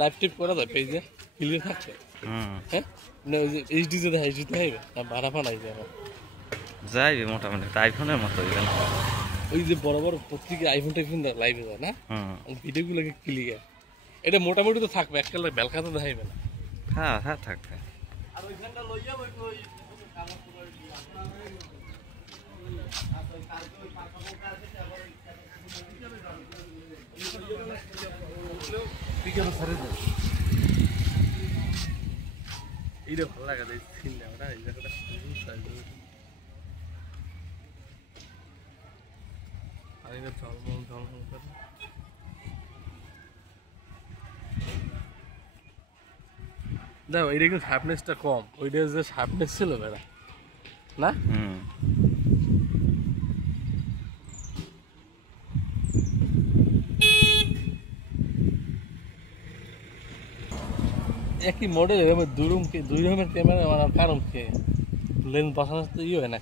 live টিপ করা যায় পেজে ক্লিয়ার থাকছে হ্যাঁ না ওই যে এইচডি যে দেখা এইচডি দেখাইবে না ভাড়া ফানাই যাবে যাইবে মোটামুটি আইফোনের মতো হইবে না ওই যে বড় বড় পত্রিকা আইফোন টাইফোন লাইভে যায় না ভিডিওগুলোকে ক্লিয়ার এটা মোটামুটি তো থাকবে একটা বেলকা তো দেখাইবে না হ্যাঁ হ্যাঁ থাকবে আর ওইখানটা লইয়া ওই এইটা ভালো লাগে এই সিন না এই জায়গাটা খুব সাইজ আর এটা ঝলমল ঝলমল করে দেখো এটা কিন্তু শার্পনেসটা কম ওইটা যে শার্পনেস ছিল বেড়া না একই মডেল দুই রকমের ক্যামেরা আমার কারণ কে লেন্স বসানো তো হয় না